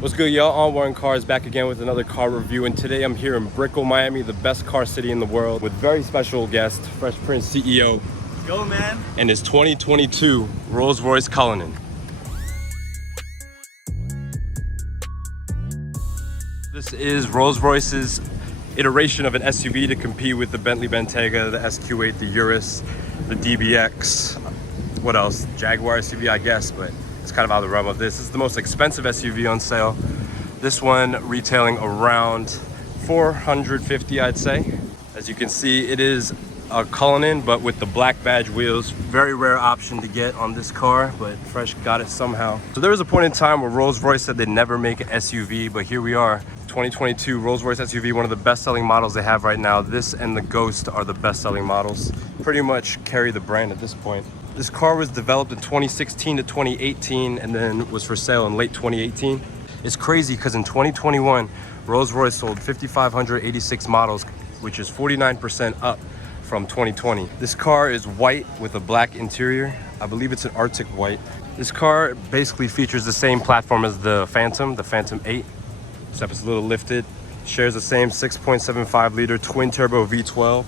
What's good, y'all? On Warren Cars back again with another car review, and today I'm here in Brickell, Miami, the best car city in the world, with very special guest, Fresh Prince CEO. Go, man. And his 2022 Royce Cullinan. This is Rolls-Royce's iteration of an SUV to compete with the Bentley Bentayga, the SQ8, the Urus, the DBX. What else? Jaguar SUV, I guess, but it's kind of out of the realm of this. This is the most expensive SUV on sale. This one retailing around $450, I'd say. As you can see, it is a Cullinan, but with the black badge wheels. Very rare option to get on this car, but Fresh got it somehow. So there was a point in time where Rolls-Royce said they'd never make an SUV, but here we are. 2022 Rolls-Royce SUV, one of the best-selling models they have right now. This and the Ghost are the best-selling models. Pretty much carry the brand at this point. This car was developed in 2016 to 2018 and then was for sale in late 2018. It's crazy because in 2021, Rolls-Royce sold 5,586 models, which is 49% up from 2020. This car is white with a black interior. I believe it's an Arctic white. This car basically features the same platform as the Phantom 8, except it's a little lifted. Shares the same 6.75 liter twin turbo V12,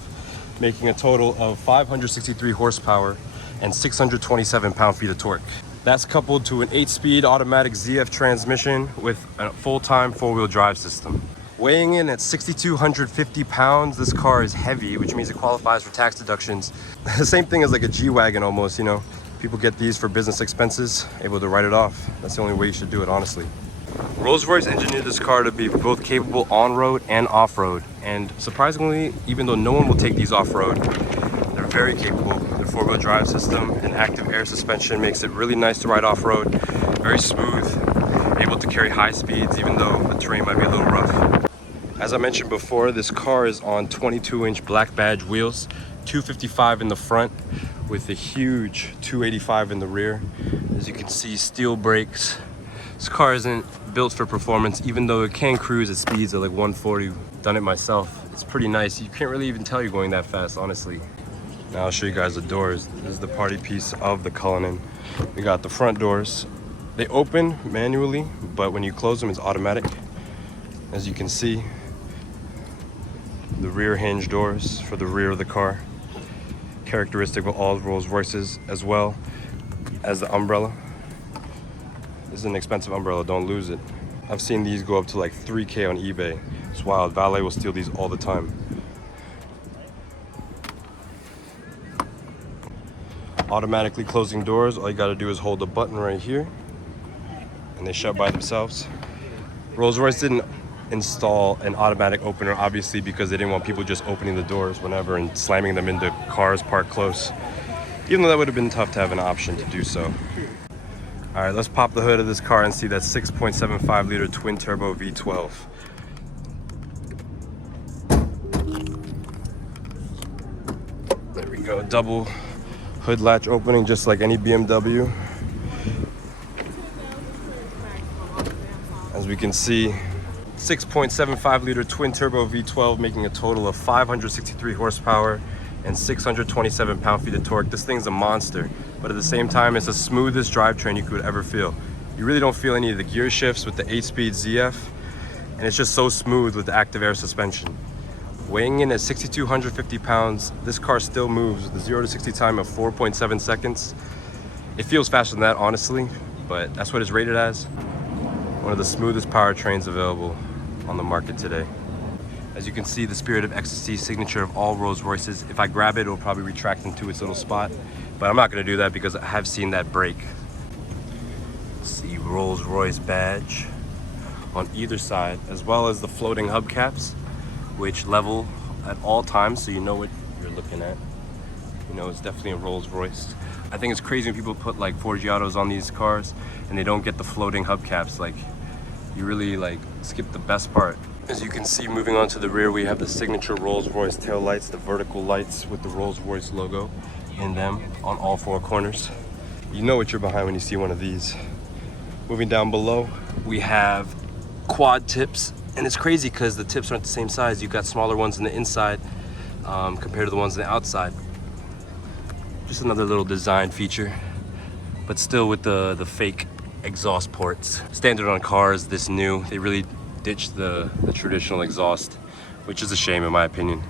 making a total of 563 horsepower and 627 pound-feet of torque. That's coupled to an 8-speed automatic ZF transmission with a full-time four-wheel drive system. Weighing in at 6,250 pounds, this car is heavy, which means it qualifies for tax deductions. The same thing as like a G-Wagon almost, you know. People get these for business expenses, able to write it off. That's the only way you should do it, honestly. Rolls-Royce engineered this car to be both capable on-road and off-road. And surprisingly, even though no one will take these off-road, they're very capable. The four-wheel drive system and active air suspension makes it really nice to ride off-road. Very smooth, able to carry high speeds even though the terrain might be a little rough. As I mentioned before, this car is on 22-inch black badge wheels, 255 in the front with a huge 285 in the rear. As you can see, steel brakes. This car isn't built for performance, even though it can cruise at speeds of like 140. Done it myself. It's pretty nice. You can't really even tell you're going that fast, honestly. Now I'll show you guys the doors. This is the party piece of the Cullinan. We got the front doors. They open manually, but when you close them, it's automatic. As you can see, the rear hinge doors for the rear of the car. Characteristic of all Rolls-Royces, as well as the umbrella. This is an expensive umbrella, don't lose it. I've seen these go up to like $3K on eBay. It's wild, valet will steal these all the time. Automatically closing doors, all you gotta do is hold the button right here and they shut by themselves. Rolls-Royce didn't install an automatic opener, obviously, because they didn't want people just opening the doors whenever and slamming them into cars parked close, even though that would have been tough to have an option to do so. All right, let's pop the hood of this car and see that 6.75 liter twin turbo V12. There we go, double hood latch opening just like any BMW. As we can see, 6.75 liter twin turbo V12 making a total of 563 horsepower and 627 pound-feet of torque. This thing's a monster, but at the same time, it's the smoothest drivetrain you could ever feel. You really don't feel any of the gear shifts with the 8-speed ZF, and it's just so smooth with the active air suspension. Weighing in at 6,250 pounds, this car still moves with a 0 to 60 time of 4.7 seconds. It feels faster than that, honestly, but that's what it's rated as. One of the smoothest powertrains available on the market today. As you can see, the Spirit of Ecstasy signature of all Rolls-Royces. If I grab it, it'll probably retract into its little spot, but I'm not gonna do that because I have seen that break. See Rolls-Royce badge on either side, as well as the floating hubcaps, which level at all times, so you know what you're looking at. You know, it's definitely a Rolls-Royce. I think it's crazy when people put like Forgiatos on these cars and they don't get the floating hubcaps. Like, you really like skip the best part. As you can see, moving on to the rear, we have the signature Rolls-Royce tail lights, the vertical lights with the Rolls-Royce logo in them on all four corners. You know what you're behind when you see one of these. Moving down below, we have quad tips, and it's crazy because the tips aren't the same size. You've got smaller ones on the inside compared to the ones on the outside. Just another little design feature, but still with the fake exhaust ports. Standard on cars, this new. They really ditched the traditional exhaust, which is a shame in my opinion.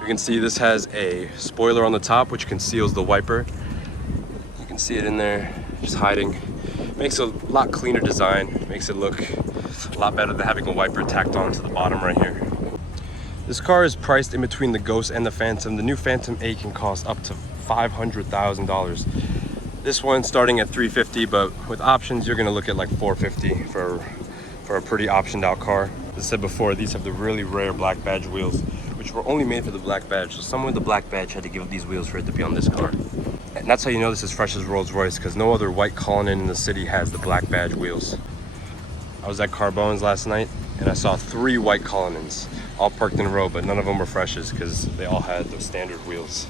You can see this has a spoiler on the top which conceals the wiper. You can see it in there, just hiding. Makes a lot cleaner design, makes it look a lot better than having a wiper tacked on to the bottom right here. This car is priced in between the Ghost and the Phantom. The new Phantom 8 can cost up to $500,000. This one starting at $350,000, but with options you're gonna look at like $450,000 for a pretty optioned out car. As I said before, these have the really rare black badge wheels, which were only made for the black badge. So someone with the black badge had to give up these wheels for it to be on this car. And that's how you know this is fresh as Rolls-Royce, because no other white Cullinan in the city has the black badge wheels. I was at Carbone's last night and I saw 3 white Cullinans all parked in a row, but none of them were freshes because they all had those standard wheels.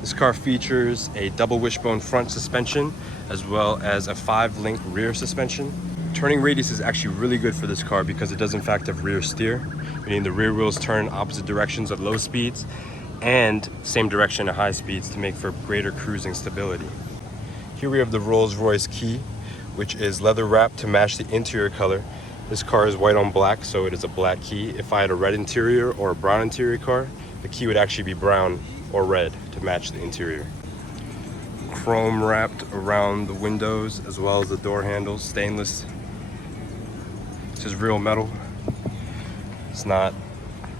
This car features a double wishbone front suspension as well as a 5-link rear suspension. Turning radius is actually really good for this car because it does in fact have rear steer, meaning the rear wheels turn opposite directions at low speeds and same direction at high speeds to make for greater cruising stability. Here we have the Rolls-Royce key, which is leather wrapped to match the interior color. This car is white on black, so it is a black key. If I had a red interior or a brown interior car, the key would actually be brown or red to match the interior. Chrome wrapped around the windows as well as the door handles, stainless. This is real metal. It's not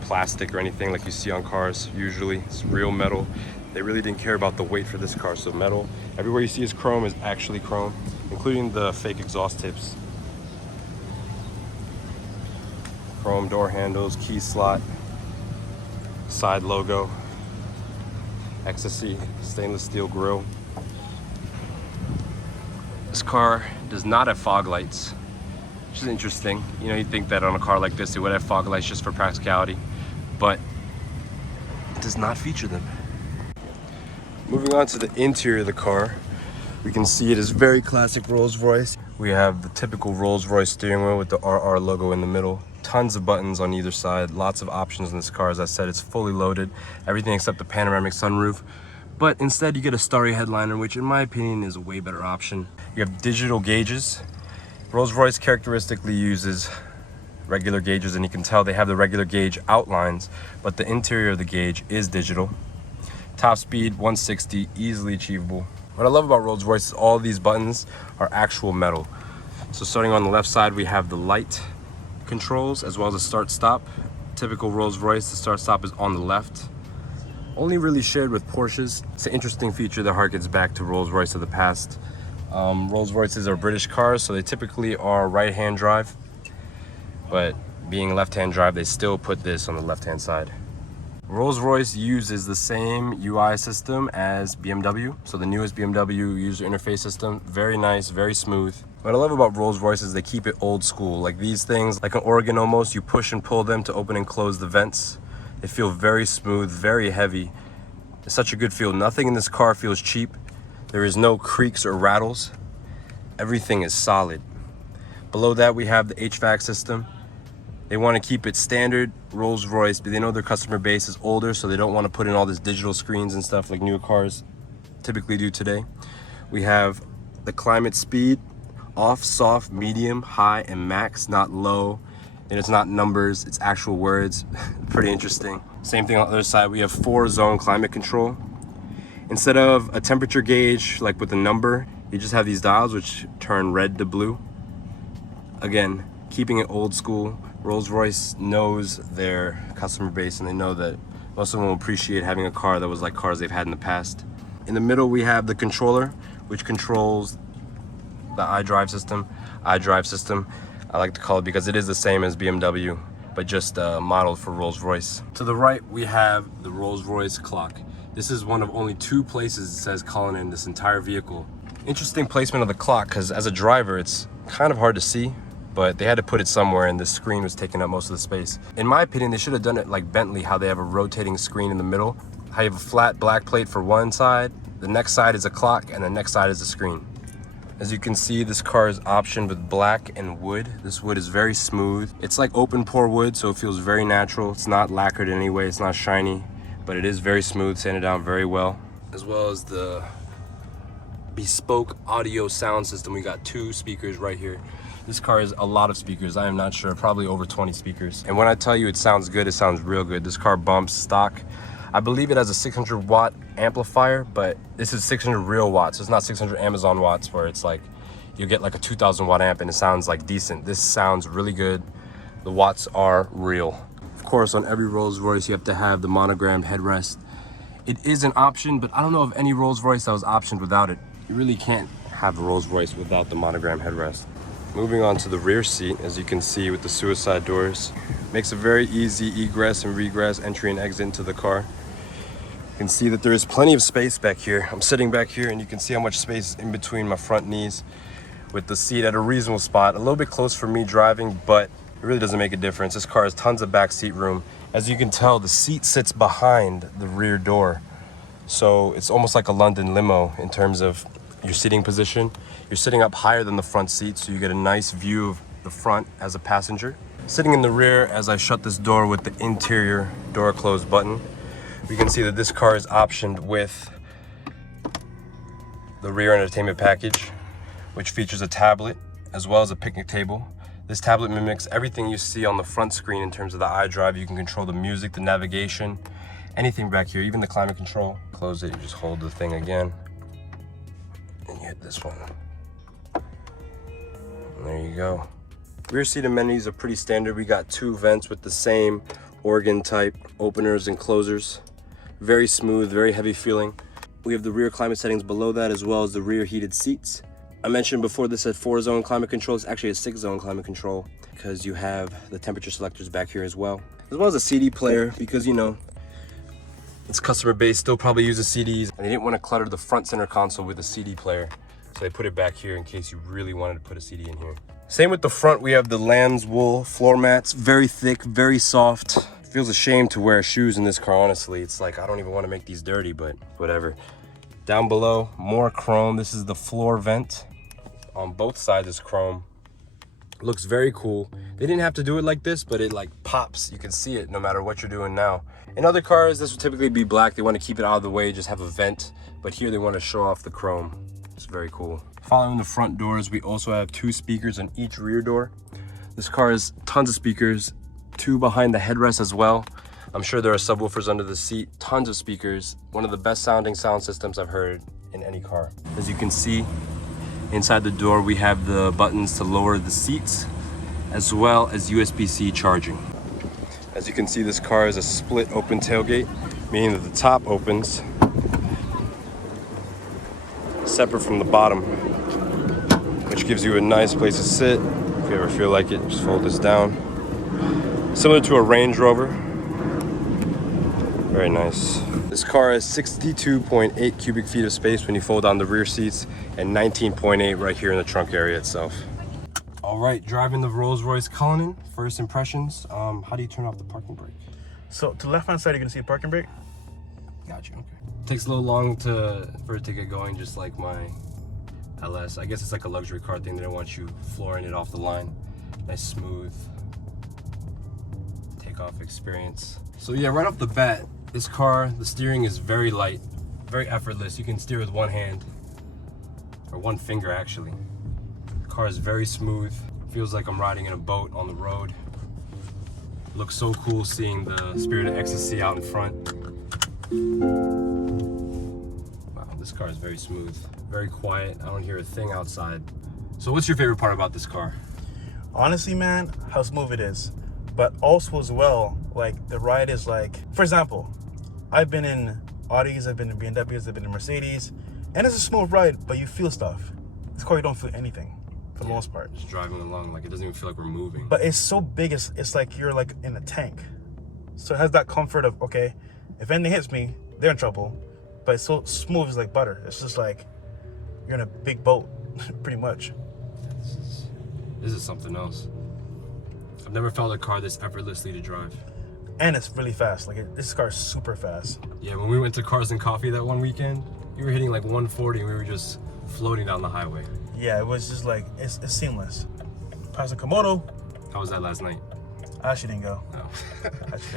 plastic or anything like you see on cars usually. It's real metal. They really didn't care about the weight for this car, so metal. Everywhere you see is chrome is actually chrome, including the fake exhaust tips. Chrome door handles, key slot, side logo, ecstasy, stainless steel grille. This car does not have fog lights, which is interesting. You know, you'd think that on a car like this it would have fog lights just for practicality, but it does not feature them. Moving on to the interior of the car, we can see it is very classic Rolls-Royce. We have the typical Rolls-Royce steering wheel with the RR logo in the middle. Tons of buttons on either side, lots of options in this car. As I said, it's fully loaded, everything except the panoramic sunroof. But instead you get a starry headliner, which in my opinion is a way better option. You have digital gauges. Rolls-Royce characteristically uses regular gauges, and you can tell they have the regular gauge outlines, but the interior of the gauge is digital. Top speed 160, easily achievable. What I love about Rolls-Royce is all these buttons are actual metal. So starting on the left side, we have the light controls as well as the start stop. Typical Rolls-Royce, the start stop is on the left. Only really shared with Porsches. It's an interesting feature that harkens back to Rolls-Royce of the past. Rolls-Royces are British cars, so they typically are right-hand drive, but being left-hand drive, they still put this on the left-hand side. Rolls-Royce uses the same UI system as BMW, so the newest BMW user interface system. Very nice, very smooth. What I love about Rolls-Royce is they keep it old school. Like these things, like an organ almost, you push and pull them to open and close the vents. They feel very smooth, very heavy. It's such a good feel. Nothing in this car feels cheap. There is no creaks or rattles. Everything is solid. Below that, we have the HVAC system. They want to keep it standard Rolls-Royce, but they know their customer base is older, so they don't want to put in all this digital screens and stuff like newer cars typically do today. We have the climate speed, off, soft, medium, high, and max, not low. And it's not numbers, it's actual words. Pretty interesting. Same thing on the other side, we have 4-zone climate control. Instead of a temperature gauge like with a number, you just have these dials which turn red to blue. Again, keeping it old school. Rolls-Royce knows their customer base, and they know that most of them will appreciate having a car that was like cars they've had in the past. In the middle, we have the controller, which controls the iDrive system. I like to call it because it is the same as BMW, but just modeled for Rolls-Royce. To the right, we have the Rolls-Royce clock. This is one of only 2 places it says Cullinan in this entire vehicle. Interesting placement of the clock, because as a driver, it's kind of hard to see, but they had to put it somewhere and the screen was taking up most of the space. In my opinion, they should have done it like Bentley, how they have a rotating screen in the middle. How you have a flat black plate for one side, the next side is a clock, and the next side is a screen. As you can see, this car is optioned with black and wood. This wood is very smooth. It's like open pore wood, so it feels very natural. It's not lacquered in any way, it's not shiny, but it is very smooth, sanded down very well. As well as the bespoke audio sound system. We got 2 speakers right here. This car has a lot of speakers. I am not sure, probably over 20 speakers. And when I tell you it sounds good, it sounds real good. This car bumps stock. I believe it has a 600 watt amplifier, but this is 600 real watts. It's not 600 Amazon watts where it's like, you get like a 2000 watt amp and it sounds like decent. This sounds really good. The watts are real. Of course, on every Rolls Royce, you have to have the monogrammed headrest. It is an option, but I don't know of any Rolls Royce that was optioned without it. You really can't have a Rolls Royce without the monogram headrest. Moving on to the rear seat, as you can see with the suicide doors, makes a very easy egress and regress, entry and exit into the car. You can see that there is plenty of space back here. I'm sitting back here and you can see how much space in between my front knees with the seat at a reasonable spot. A little bit close for me driving, but it really doesn't make a difference. This car has tons of back seat room. As you can tell, the seat sits behind the rear door. So it's almost like a London limo in terms of your seating position. You're sitting up higher than the front seat, so you get a nice view of the front as a passenger. Sitting in the rear, as I shut this door with the interior door close button, we can see that this car is optioned with the rear entertainment package, which features a tablet as well as a picnic table. This tablet mimics everything you see on the front screen in terms of the iDrive. You can control the music, the navigation, anything back here, even the climate control. Close it, you just hold the thing again, and you hit this one. And there you go. Rear seat amenities are pretty standard. We got 2 vents with the same organ type openers and closers. Very smooth, very heavy feeling. We have the rear climate settings below that, as well as the rear heated seats. I mentioned before this had 4-zone climate control. It's actually a 6-zone climate control because you have the temperature selectors back here as well as a CD player, because you know it's customer base still probably uses CDs, and they didn't want to clutter the front center console with a CD player, so they put it back here in case you really wanted to put a CD in here. Same with the front. We have the lamb's wool floor mats, very thick, very soft. Feels a shame to wear shoes in this car, honestly. It's like I don't even want to make these dirty, but whatever. Down below, more chrome. This is the floor vent. On both sides is chrome. Looks very cool. They didn't have to do it like this, but it like pops. You can see it no matter what you're doing now. In other cars, this would typically be black. They want to keep it out of the way, just have a vent. But here they want to show off the chrome. It's very cool. Following the front doors, we also have 2 speakers on each rear door. This car has tons of speakers, 2 behind the headrest as well. I'm sure there are subwoofers under the seat, tons of speakers. One of the best sounding sound systems I've heard in any car. As you can see, inside the door, we have the buttons to lower the seats, as well as USB-C charging. As you can see, this car is a split open tailgate, meaning that the top opens separate from the bottom, which gives you a nice place to sit. If you ever feel like it, just fold this down. Similar to a Range Rover. Very nice. This car has 62.8 cubic feet of space when you fold down the rear seats, and 19.8 right here in the trunk area itself. All right, driving the Rolls-Royce Cullinan, first impressions. How do you turn off the parking brake? So to the left-hand side, you're gonna see the parking brake. Got you, okay. Takes a little long for it to get going, just like my LS. I guess it's like a luxury car thing. They don't want you flooring it off the line. Nice smooth takeoff experience. So yeah, right off the bat, this car, the steering is very light, very effortless. You can steer with one hand, or one finger actually. The car is very smooth. Feels like I'm riding in a boat on the road. Looks so cool seeing the Spirit of Ecstasy out in front. Wow, this car is very smooth, very quiet. I don't hear a thing outside. So what's your favorite part about this car? Honestly, man, how smooth it is. But also as well, like the ride is like, for example, I've been in Audis, I've been in BMWs, I've been in Mercedes, and it's a smooth ride, but you feel stuff. This car, you don't feel anything for the most part. Just driving along, like it doesn't even feel like we're moving. But it's so big, it's like you're like in a tank. So it has that comfort of, okay, if anything hits me, they're in trouble. But it's so smooth, it's like butter. It's just like you're in a big boat, pretty much. This is something else. I've never felt a car this effortlessly to drive. And it's really fast. Like this car is super fast. Yeah, when we went to Cars and Coffee that one weekend, we were hitting like 140 and we were just floating down the highway. Yeah, it was just like, it's seamless. Past Komodo. How was that last night? I actually didn't go. No.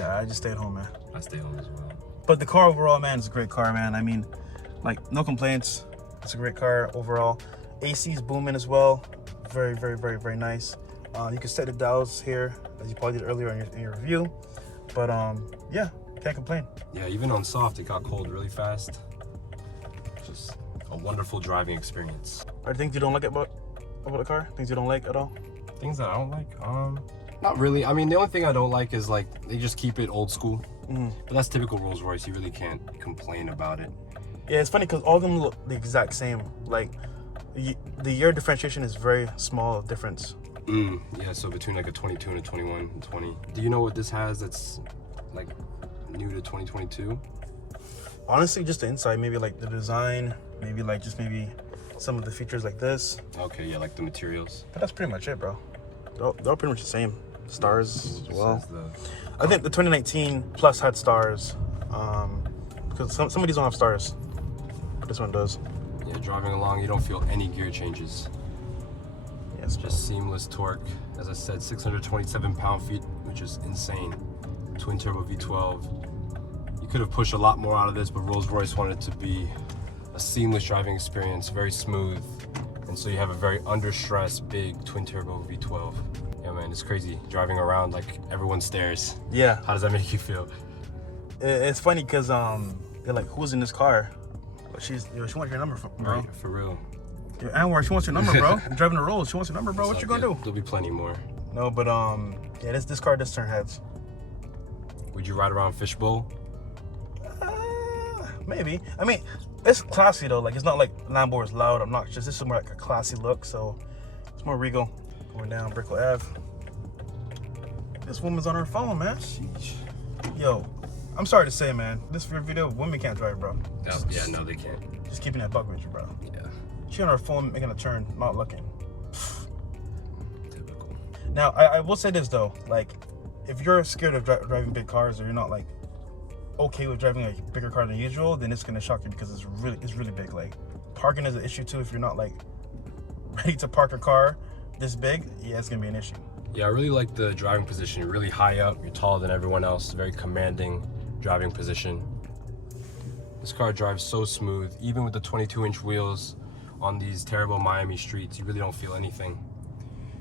I just stayed home, man. I stayed home as well. But the car overall, man, is a great car, man. I mean, like, no complaints. It's a great car overall. AC is booming as well. Very, very, very, very nice. You can set the dials here, as you probably did earlier in your review. But yeah, can't complain. Yeah, even on soft, it got cold really fast. Just a wonderful driving experience. Are there things you don't like about the car? Things you don't like at all? Things that I don't like? Not really. I mean, the only thing I don't like is like they just keep it old school. But that's typical Rolls Royce. You really can't complain about it. Yeah, it's funny because all of them look the exact same. Like the year differentiation is very small difference. Yeah, so between like a 22 and a 21 and 20. Do you know what this has that's like new to 2022? Honestly, just the inside, maybe like the design, maybe like just maybe some of the features like this. Okay, yeah, like the materials. But that's pretty much it, bro. They're all pretty much the same. Stars as well. The... I think the 2019 Plus had stars. Because some of these don't have stars. But this one does. Yeah, driving along, you don't feel any gear changes. Yes, just seamless torque. As I said, 627 pound-feet, which is insane. Twin turbo V12. You could have pushed a lot more out of this, but Rolls-Royce wanted it to be a seamless driving experience, very smooth. And so you have a very under stress, big twin turbo V12. Yeah, man, it's crazy driving around like everyone stares. Yeah. How does that make you feel? It's funny because they're like, who's in this car? But she wants your number, bro. Right, for real. Your Anwar, she wants your number, bro. You're driving the Rolls, she wants your number, bro. What you gonna do? There'll be plenty more. No, but yeah, this car does turn heads. Would you ride around Fishbowl? Maybe. I mean, it's classy though. Like it's not like Lambo is loud, obnoxious. This is more like a classy look, so it's more regal. Going down Brickell Ave. This woman's on her phone, man. Sheesh. Yo, I'm sorry to say, man. This video, women can't drive, bro. Yeah, no, they can't. Just keeping that buck with you, bro. Yeah. She on her phone making a turn, not looking. Typical. Now, I will say this though, like, if you're scared of driving big cars, or you're not like okay with driving a bigger car than usual, then it's gonna shock you because it's really big. Like, parking is an issue too. If you're not like ready to park a car this big, yeah, it's gonna be an issue. Yeah, I really like the driving position. You're really high up. You're taller than everyone else. Very commanding driving position. This car drives so smooth, even with the 22-inch wheels on these terrible Miami streets. You really don't feel anything.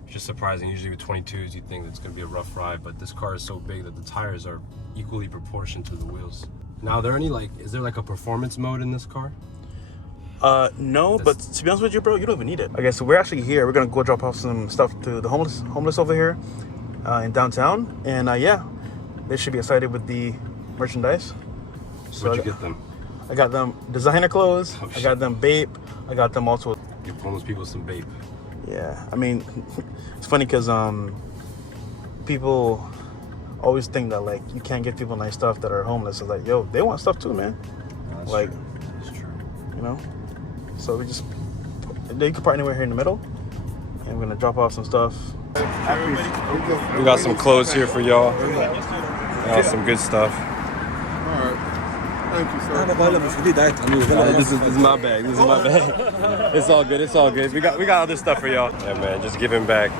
It's just surprising. Usually with 22s, you think it's gonna be a rough ride, but this car is so big that the tires are equally proportioned to the wheels. Now, is there like a performance mode in this car? No, but to be honest with you, bro, you don't even need it. Okay, so we're actually here. We're gonna go drop off some stuff to the homeless over here in downtown, and yeah, they should be excited with the merchandise. So Where'd you get them? I got them designer clothes. Oh, I got them Bape. I got them also. Give homeless people some Bape. Yeah, I mean, it's funny because people always think that like you can't give people nice stuff that are homeless. It's like, yo, they want stuff too, man. That's like, true. That's true. You know. So they can park anywhere here in the middle, and we're gonna drop off some stuff. We got some clothes here for y'all. Got some good stuff. Thank you, sir. This is my bag. This is my bag. It's all good. It's all good. We got other stuff for y'all. Yeah, man. Just giving back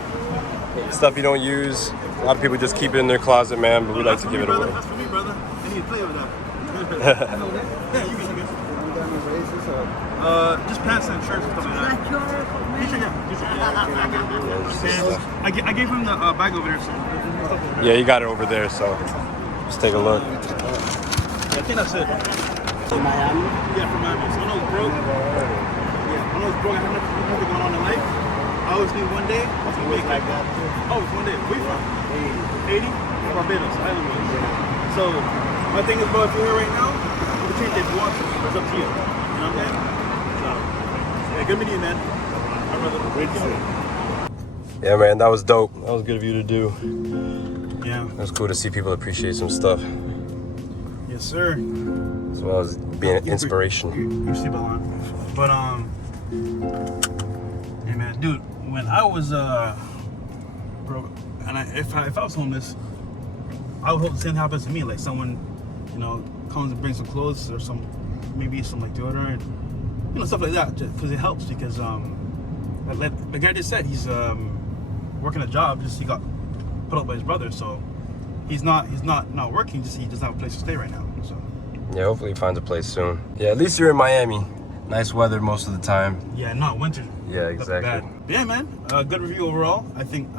stuff you don't use. A lot of people just keep it in their closet, man. But we like to give it away. That's for me, brother. I need to play with that. Yeah, you can. Just pants and shirts and stuff like that. I gave him the bag over there. So. Yeah, you got it over there. So just take a look. I think that's it. From Miami? Yeah, from Miami. So I know it's broke. Yeah, I know it's broke. I have nothing going on in life. I always knew one day I was going to make like that. Oh, it's one day. Where you from? Haiti? Barbados, Island. So, my thing is, bro, if you're here right now, you can change it if you want to. It's up to you. You know what I'm saying? So, yeah, good meeting you, man. I'd rather wait for you. Yeah, man. That was dope. That was good of you to do. Yeah. It was cool to see people appreciate some stuff. Yes, sir. As well as being an inspiration. Your seatbelt on. But hey man, dude, when I was broke, and if I was homeless, I would hope the same happens to me. Like someone, you know, comes and brings some clothes or maybe some like deodorant, you know, stuff like that, because it helps. Because like the guy just said, he's working a job. Just he got put up by his brother, so. He's not working. He doesn't have a place to stay right now. So Yeah, hopefully he finds a place soon. Yeah, at least you're in Miami. Nice weather most of the time. Yeah, not winter. Yeah, exactly. Bad. But yeah, man. Good review overall. I think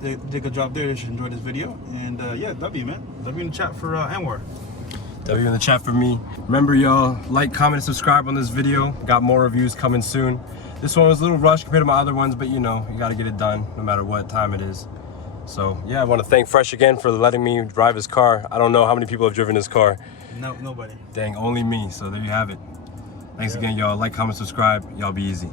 they did a good job there. They should enjoy this video. And yeah, W, man. W in the chat for Anwar. W in the chat for me. Remember, y'all, like, comment, and subscribe on this video. Got more reviews coming soon. This one was a little rushed compared to my other ones, but you know, you gotta get it done no matter what time it is. So yeah, I want to thank Fresh again for letting me drive his car. I don't know how many people have driven his car. No, nobody. Dang, only me. So there you have it. Thanks again, y'all. Like, comment, subscribe. Y'all be easy.